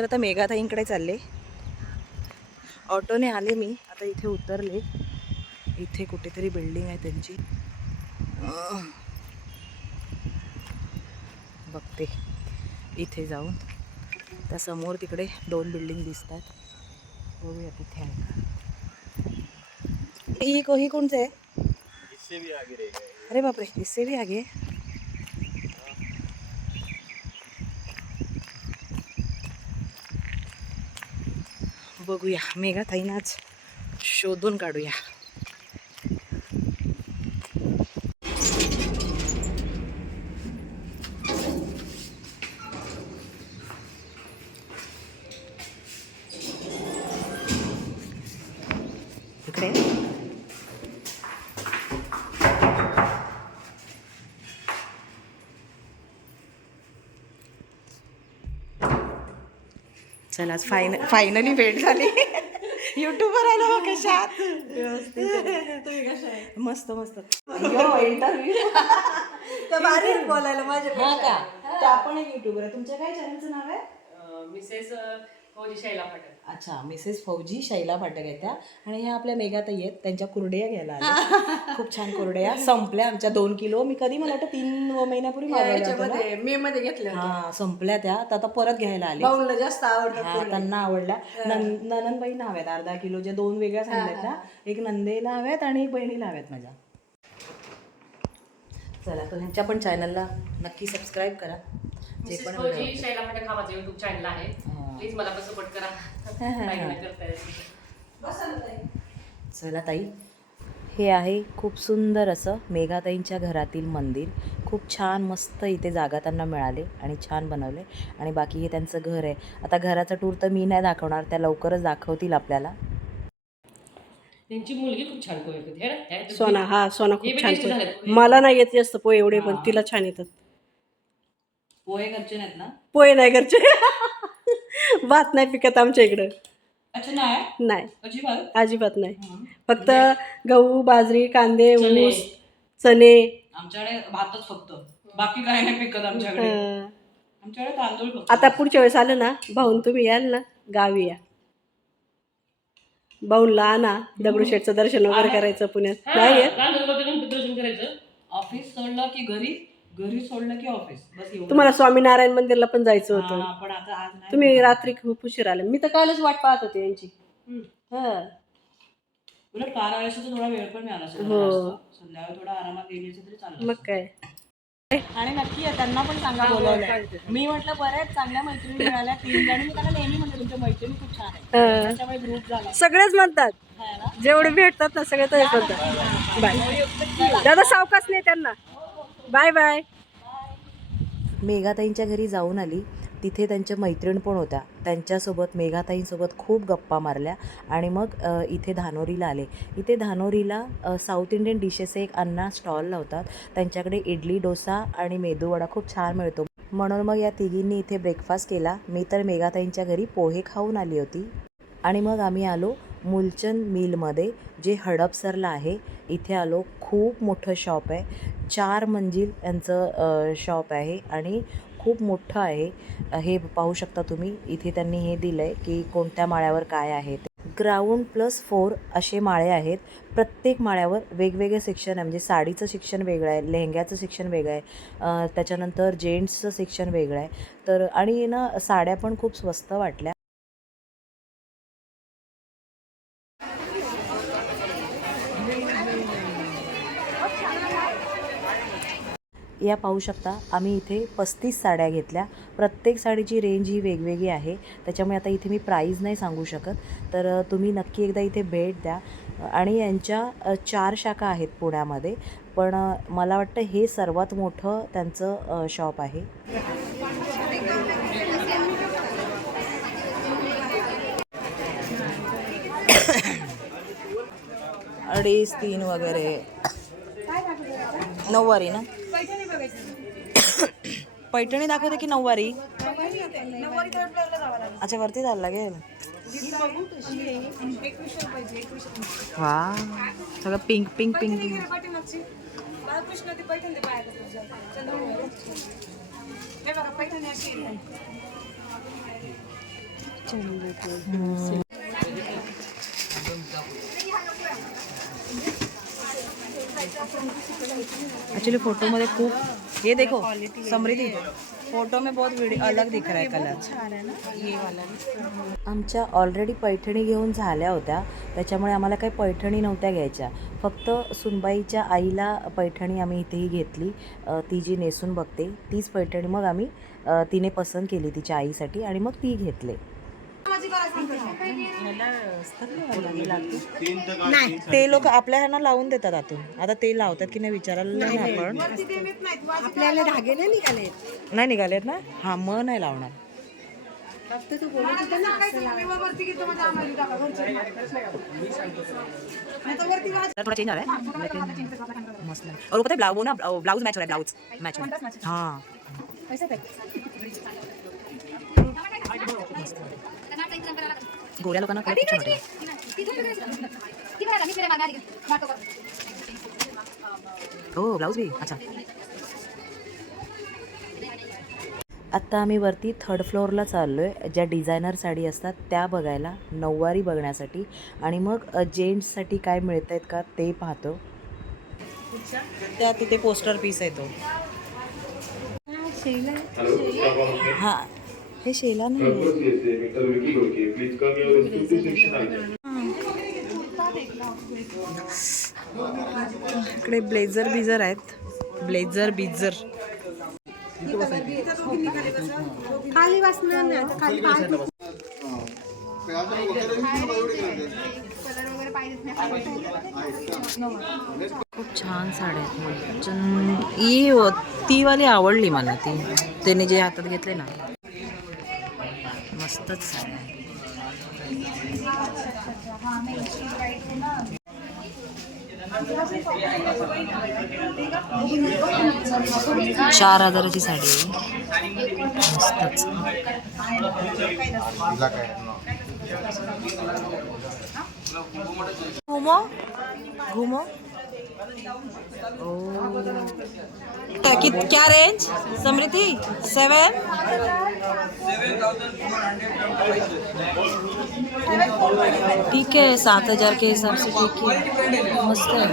तर आता मेघाताईंकडे चालले. ऑटोने आले मी. आता इथे उतरले. इथे कुठेतरी बिल्डिंग आहे त्यांची. बघते. इथे जाऊन. त्या समोर तिकडे दोन बिल्डिंग दिसतात. बघूया तिथे आहे का. ही कोणचं आहे अरे बापरे इससे भी आगे. बघूया. मेघाताईनाच शोधून काढूया इकडे चला आज फायन फायनली भेट झाली. युट्यूबवर आलो बघ कशात. मस्त मस्त. इंटरव्ह्यू भारी बोलायला माझ्या हा का? तर आपण एक युट्यूबर आहे. तुमच्या काय चॅनलचं नाव आहे? मिसेस शैला पाटक अच्छा मिसेस फौजी शैला फाटक आहेत त्या. आणि ह्या आपल्या मेघाताई आहेत त्यांच्या कुरडया घ्यायला आल्या. खूप छान कुरडया संपल्या आमच्या दोन किलो. मी कधी मला वाटतं तीन महिन्यापूर्वी मागवल्या होत्या ना. याच्यामध्ये मे मध्ये घेतलं हा संपल्या त्या. तर आता परत घ्यायला आले. बाऊलला जास्त आवडतात हा त्यांना आवडल्या. नन- ननंदबाईंना हव्यात अर्धा किलो. ज्या दोन वेगळ्या सांगितल्यात ना एक नंदेला हव्यात आणि एक बहिणीला हव्यात माझ्या. चला तर ह्यांच्या पण चॅनलला नक्की सबस्क्राईब करा. जे मिसेस पण फौजी शैला पाटक हा माझा युट्यूब चॅनल आहे. प्लीज मला पण सपोर्ट करा. करता येत. चला ताई हे आहे खूप सुंदर असं मेघाताईंच्या घरातील मंदिर. खूप छान मस्त इथे जागा त्यांना मिळाले आणि छान बनवले. आणि बाकी हे त्यांचं घर आहे. आता घराचा टूर तर मी नाही दाखवणार त्या लवकरच दाखवतील आपल्याला. त्यांची मुलगी खूप छान पोहे करते. हे सोना हा सोना खूप छान. पोहे. मला नाही येत जास्त पोहे एवढे पण तिला छान येतात. पोहे घरचे नाहीत ना? पोहे नाही घरचे. भात नाही पिकत आमच्या इकडं. अच्छा नाही? नाही. अजिबात? अजिबात नाही. फक्त गहू बाजरी कांदे चणे. ऊस चणे. आमच्याकडे भातच फक्त. बाकी काही नाही पिकत आमच्याकडे. अं, आमच्याकडे तांदूळ फक्त. आता पुढच्या वेळेस आलं ना भाऊन तुम्ही याल ना गावी या. भाऊनला आणा दगडूशेठचं दर्शन वगैरे करायचं पुण्यात. नाही येत? लहान मुलाचं गणपती दर्शन करायचं. ऑफिस सोडलं की घरी? घरी सोडलं की ऑफिस बस एवढं. तुम्हाला स्वामीनारायण मंदिरला पण जायचं होतं. हा, पण आता आज नाही. तुम्ही रात्री खूप उशीर आले. मी तर कालच वाट पाहत होते यांची. हा. उलट कार आल्याचा थोडा वेळ पण मिळाला असेल हो. संध्याकाळी थोडा आरामात गेली असेल तरी चाललं मग काय? आणि नक्की त्यांना पण सांगा बोलवलं मी म्हटलं बऱ्याच चांगल्या मैत्रिणी मिळाल्या तीन जणी मी त्यांना नेहमी म्हणते तुमच्या मैत्रिणी खूप छान आहे हा. त्याच्यामुळे ग्रुप झाला. सगळेच म्हणतात? जेवढे भेटतात ना सगळे तसेच म्हणतात बाय. दादा सावकाश नाही त्यांना. Bye bye. मेघाताईंच्या घरी जाऊन आली. तिथे त्यांच्या मैत्रीण पण होत्या. त्यांच्यासोबत मेघाताईंसोबत खूप गप्पा मारल्या आणि मग इथे धानोरीला आले. इथे धानोरीला साऊथ इंडियन डिशेसचे एक अण्णा स्टॉल लावतात त्यांच्याकडे इडली डोसा आणि मेदूवडा खूप छान मिळतो. म्हणून मग या तिघींनी इथे ब्रेकफास्ट केला. मी तर मेघाताईंच्या घरी पोहे खाऊन आली होती. आणि मग आम्ही आलो मुलचंद मिलमध्ये जे हडपसरला आहे. इथे आलो. खूप मोठं शॉप आहे. चार मंजिल यांचं शॉप आहे आणि खूप मोठं आहे. हे पाहू शकता तुम्ही इथे त्यांनी हे दिलं आहे की कोणत्या माळ्यावर काय आहे ते. ग्राउंड प्लस फोर असे माळे आहेत. प्रत्येक माळ्यावर वेगवेगळे सेक्शन आहे. म्हणजे साडीचं शिक्षण वेगळं आहे लेहंग्याचं शिक्षण वेगळं आहे त्याच्यानंतर जेंट्सचं सेक्शन वेगळं आहे. तर आणि ना साड्या पण खूप स्वस्त वाटल्या. या पाहू शकता आम्ही इथे पस्तीस साड्या घेतल्या. प्रत्येक साडीची रेंज ही वेगवेगळी आहे. त्याच्यामुळे आता इथे मी प्राईज नाही सांगू शकत. तर तुम्ही नक्की एकदा इथे भेट द्या. आणि यांच्या चार शाखा आहेत पुण्यामध्ये. पण मला वाटतं हे सर्वात मोठं त्यांचं शॉप आहे. अडीच तीन वगैरे. नऊवारी ना? पैठणी दाखवते की नऊवारी? अच्छा वरती जायला लागेल. वा. सगळं pink pink pink pink actually photo मध्ये खूप ये देखो समृद्धी. फोटो में बहुत वीडियो अलग दिख रहा है कलर आमच्या ऑलरेडी पैठणी घेऊन झाल्या होत्या. त्याच्यामुळे आम्हाला काही पैठणी नव्हत्या घ्यायच्या. फक्त सुनबाईच्या आईला पैठणी आम्ही इथेही घेतली. ती जी नेसून बघते तीच पैठणी मग आम्ही तिने पसंत केली तिच्या आईसाठी आणि मग ती घेतले. नाही ते लोक आपल्या ह्यांना लावून देतात आतून. आता ते लावतात की नाही विचारायला नाही आपण. आपल्याला धागे नाही निघाले नाही निघालेत ना? हा मग नाही लावणार थोड़ा चेंज मस्त. और ब्लाउज वो ना ब्लाउज मैच हो रहा है ब्लाउज मैच हो रहा है. हाँ गोऱ्या लोकांना काय छान वाटतं हो ब्लाऊज बी. अच्छा. आत्ता आम्ही वरती थर्ड फ्लोअरला चाललो आहे ज्या डिझायनर साडी असतात त्या बघायला नऊवारी बघण्यासाठी. आणि मग जेंट्ससाठी काय मिळत आहेत का ते पाहतो. त्या तिथे पोस्टर पीस आहे तो. हा हे शेला नाही. Please come here in 50 section. इकडे ब्लेझर बिझर आहेत. ब्लेझर बिझर. खाली वाचणार नाही आता खाली पाय. खूप छान साड्या आहेत. चन- ही ती वाली आवडली मला ती. त्याने जे हातात घेतले ना. मस्तच साड्या चार हजाराची साडी मस्तच. घुमो. घुमो. कि, क्या रेंज समृद्धि? सेवन ठीक है सात हज़ार के हिसाब से ठीक है। है।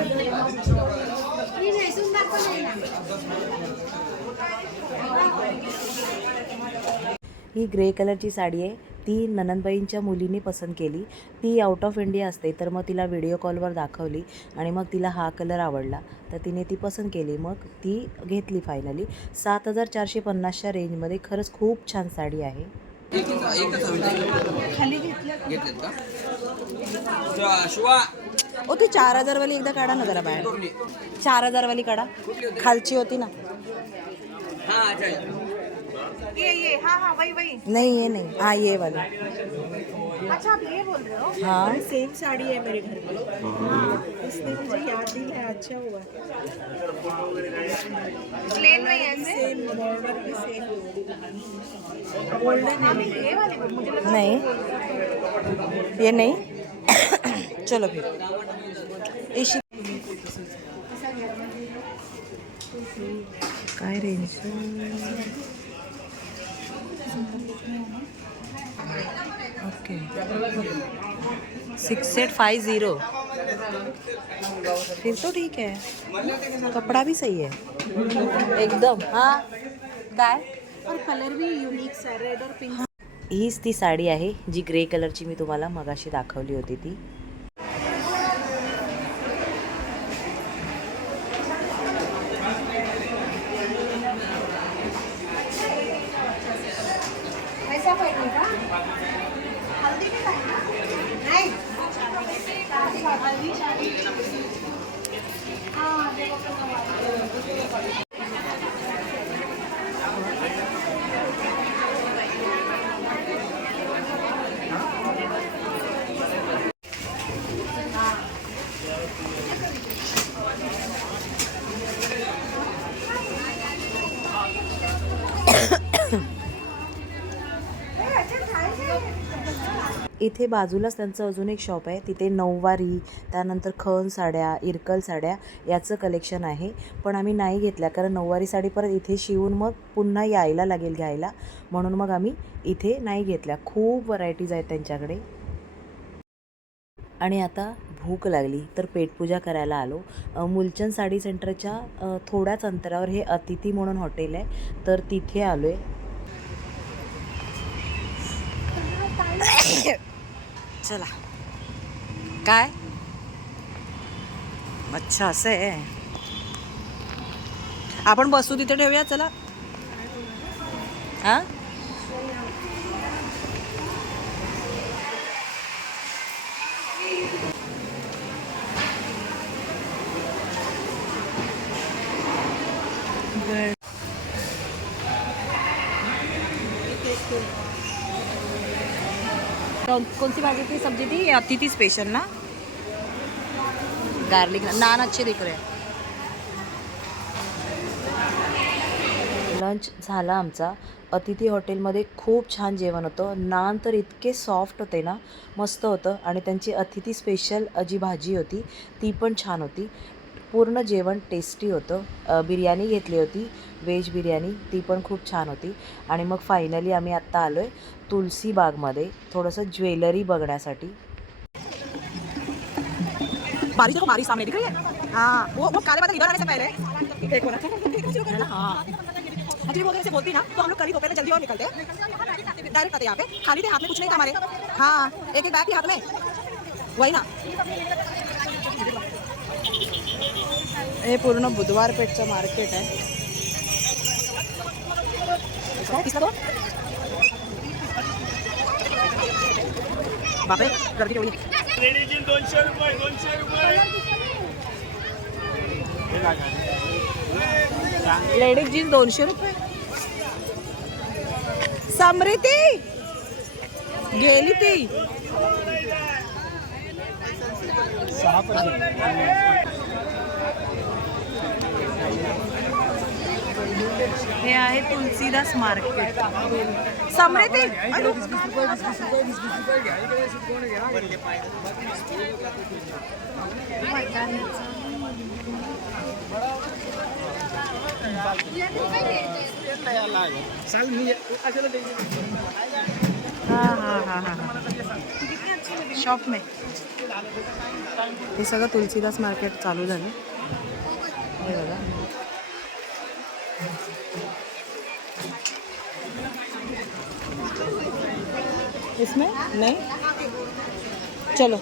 ही ग्रे कलरची साडी आहे ती ननंदबाईंच्या मुलीने पसंत केली. ती आउट ऑफ इंडिया असते तर मग तिला व्हिडिओ कॉलवर दाखवली आणि मग तिला हा कलर आवडला. तर तिने ती पसंत केली. मग ती घेतली फायनली सात हजार चारशे पन्नासच्या रेंजमध्ये खरंच खूप छान साडी आहे. ओ ती चार हजारवाली एकदा काढा ना जरा बाहेर. चार हजारवाली काढा. खालची होती ना. ये ये हाँ हाँ वही वही। नहीं ये नहीं हाँ ये वाली। अच्छा आप ये बोल रहे हो? हाँ। सेम साड़ी है मेरे घर में इसने मुझे याद ही है अच्छा हुआ। प्लेन में है सेम बॉर्डर भी सेम गोल्डन है ये वाली मुझे लगा नहीं। ये नहीं। चलो फिर। इशी काय range okay six eight five zero फिर तो ठीक है। कपड़ा भी सही है। एकदम हाँ। काय और कलर भी यूनिक सा रेड और पिंक हीच ती साडी आहे जी ग्रे कलरची मी तुम्हाला मगाशी दाखवली होती ती ऐसा पहनने का हल्दी के टाइम ना नहीं शादी का हल्दी शादी हाँ देखो इथे बाजूलाच त्यांचं अजून एक शॉप आहे. तिथे नऊवारी त्यानंतर खण साड्या इरकल साड्या याचं कलेक्शन आहे. पण आम्ही नाही घेतल्या कारण नऊवारी साडी परत इथे शिवून मग पुन्हा यायला लागेल घ्यायला. म्हणून मग आम्ही इथे नाही घेतल्या. खूप व्हरायटीज आहेत त्यांच्याकडे. आणि आता भूक लागली तर पेटपूजा करायला आलो. मुलचंद साडी सेंटरच्या थोड्याच अंतरावर हे अतिथी म्हणून हॉटेल आहे. तर तिथे आलो आहे चला. काय? अच्छा असं. आहे आपण बसू तिथे ठेवूया चला. हां? कौन सी भाजी थी सब्जी थी अतिथि स्पेशल ना? गार्लिक नान अच्छे दिख रहे हैं लंच झाला आमचा. अतिथी हॉटेलमध्ये खूप छान जेवण होतं. नान तर इतके सॉफ्ट होते ना मस्त होतं. आणि त्यांची अतिथी स्पेशल जी भाजी होती ती पण छान होती. पूर्ण जेवण टेस्टी होतं. बिर्याणी घेतली होती. व्हेज बिर्याणी ती पण खूप छान होती. आणि मग फायनली आम्ही आत्ता आलो आहे तुलसी बागमध्ये थोडंसं ज्वेलरी बघण्यासाठी. बारिश देखो बारिश सामने दिख रही है? हाँ वो वो काले बादल इधर आने से पहले। देखो ना हाँ। एक्चुअली वो अगर ऐसे बोलती ना तो हम लोग कल ही दोपहर में जल्दी और निकलते डायरेक्ट आते यहाँ पे। खाली थे हाथ में कुछ नहीं था हमारे। हाँ एक एक बैग थी हाथ में। वही ना। हे पूर्ण बुधवार पेठचं मार्केट आहे किसका बापरे गर्दी केवढी लेडीज़ जीन्स दोनशे रुपये समृती गेली ती हे आहे तुलसीदास मार्केट. समृद्धी हाँ शॉप में हे सगळं तुलसीदास मार्केट चालू झालं. हे बघा. इसमें? नहीं? चलो।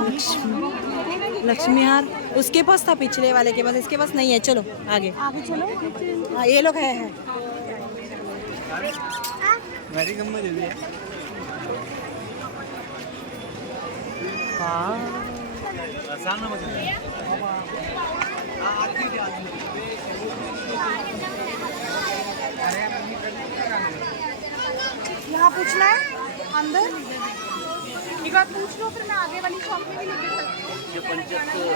लक्ष्मी लक्ष्मी हार। उसके पास था पिछले वाले के पास इसके पास नहीं है। चलो आगे। आगे चलो। हाँ ये लोग है, है। हाँ। यहाँ पूछना है? अंदर? एक बार पूछ लो फिर मैं आगे वाली शॉप में भी लेके चलती हूँ।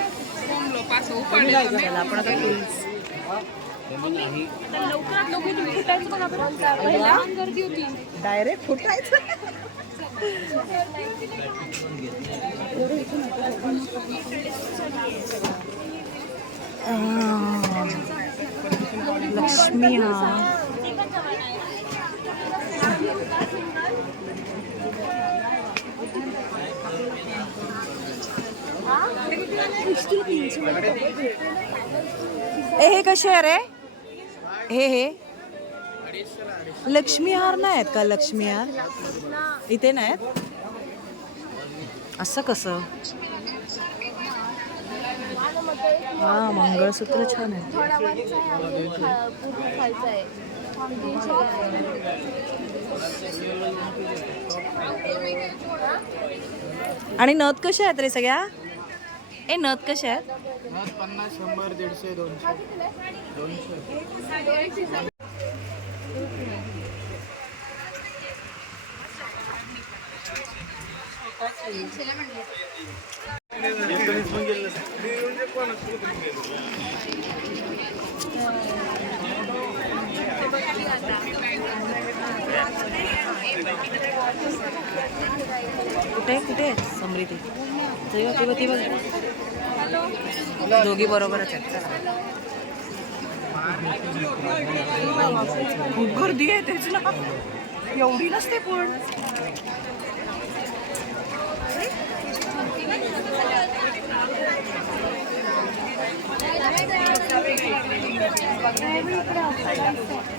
लवकरात लवकर फुटायचं बघा बरं. लहान गर्दी होती. डायरेक्ट फुटायचं लक्ष्मी हा. ए हे कसे अरे रे? हे हे. लक्ष्मी हार नाही आहेत का? लक्ष्मी हार? इथे नाहीत? असं कसं? हा मंगळसूत्र छान आहे. आणि नथ कशा आहेत रे सगळ्या? ए नथ कशा आहेत? पन्नास शंभर दीडशे दोनशे. कुठे? कुठे? समृद्धी. ते बघ, ते बघ, दोघी बरोबरच आहेत. खूप गर्दी आहे तेच ना. एवढी नसते पण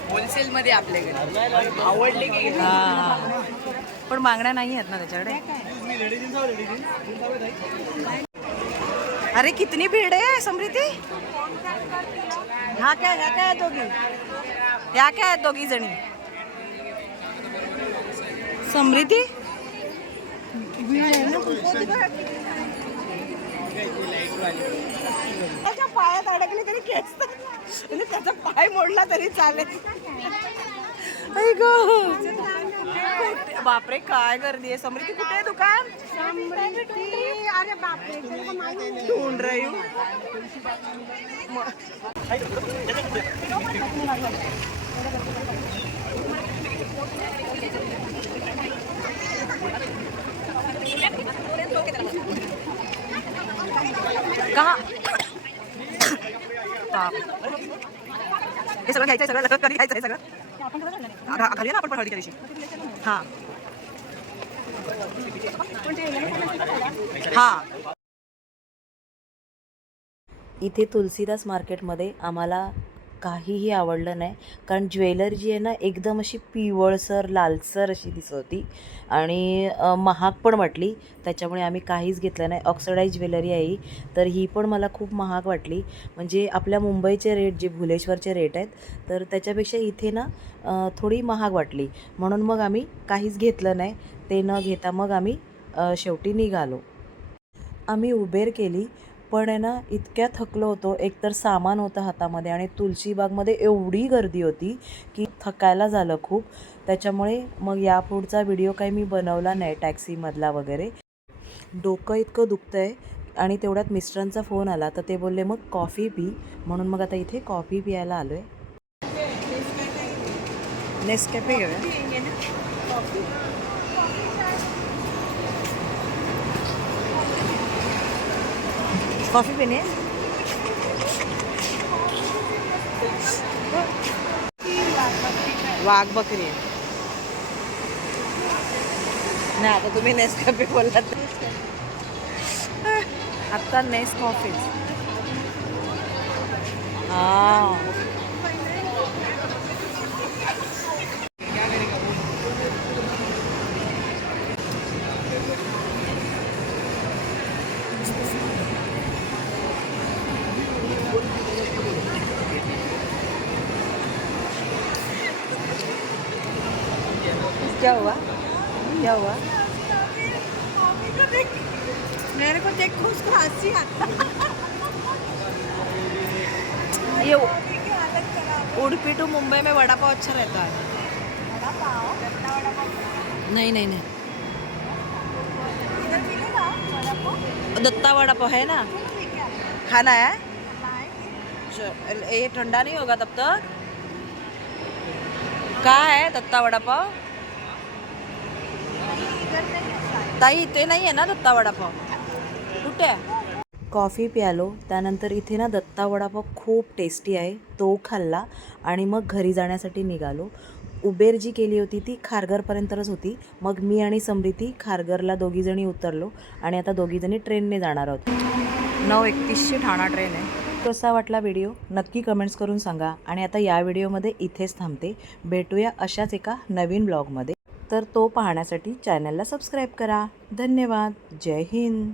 होलसेलमध्ये आपल्याकडे. आवडले की पण मागण्या नाही आहेत ना त्याच्याकडे? अरे कितनी भीड़ है समृद्धी? ह्या काय ह्या काय दोघी? ह्या काय आहेत दोघी जणी समृद्धी? त्याच्या पायात अडकले तरी केस म्हणजे त्याचा पाय मोडला तरी चालेल. बापरे काय गर्दी आहे. समृद्धी कुठे आहे दुकान? अरे बापरे ढूंढ रही कहा बाप. हे सगळं घ्यायचं सगळं लग्न कधी घ्यायचं हे सगळं घालूया ना आपण पण हळदीच्या दिवशी हां. हां. इथे तुलसीदास मार्केटमध्ये आम्हाला काहीही आवडलं नाही. कारण ज्वेलर जी आहे ना एकदम अशी पिवळसर लालसर अशी दिसत होती. आणि महाग पण वाटली. त्याच्यामुळे आम्ही काहीच घेतलं नाही. ऑक्सिडाईज ज्वेलरी आहे ही. तर ही पण मला खूप महाग वाटली. म्हणजे आपल्या मुंबईचे रेट जे भुलेश्वरचे रेट आहेत तर त्याच्यापेक्षा इथे ना थोडी महाग वाटली. म्हणून मग आम्ही काहीच घेतलं नाही. ते न घेता मग आम्ही शेवटी निघालो. आम्ही उबेर केली. पण आहे ना इतक्या थकलो होतो. एकतर सामान होतं हातामध्ये आणि तुलसीबागमध्ये एवढी गर्दी होती की थकायला झालं खूप. त्याच्यामुळे मग यापुढचा व्हिडिओ काही मी बनवला नाही टॅक्सीमधला वगैरे. डोकं इतकं दुखतं आहे आणि तेवढ्यात मिस्टरांचा फोन आला तर ते बोलले मग कॉफी पी. म्हणून मग आता इथे कॉफी प्यायला आलो आहे नेसकॅफे घेऊया कॉफी पिणे. वाघ बकरी. आहे नाही आता तुम्ही नेसकॅफे बोललात. आता नेस कॉफी हा. क्या हुआ? क्या हुआ? मेरे को देख के उसको हँसी आता ये उडुपी टू मुंबई में वड़ा पाव अच्छा रहता है। नहीं नहीं नहीं। दत्ता वड़ा पाव है ना? खाना है? ये ठंडा नहीं होगा तब तक। कहाँ है दत्ता वड़ा पाव ताई इथे नाही आहे ना दत्ता वड़ा पाव कुठे? आहे कॉफी प्यालो त्यानंतर इथे ना दत्ता वडापाव खूप टेस्टी आहे. तो खाल्ला आणि मग घरी जाण्यासाठी निघालो. उबेर जी केली होती ती खारघरपर्यंतच होती. मग मी आणि समृती खारघरला दोघीजणी उतरलो आणि आता दोघीजणी ट्रेनने जाणार आहोत. नऊ एकतीसशे ठाणा ट्रेन आहे. कसा वाटला व्हिडिओ नक्की कमेंट्स करून सांगा. आणि आता या व्हिडिओमध्ये इथेच थांबते. भेटूया अशाच एका नवीन ब्लॉगमध्ये तर तो पाहण्यासाठी चॅनलला सबस्क्राईब करा. धन्यवाद. जय हिंद.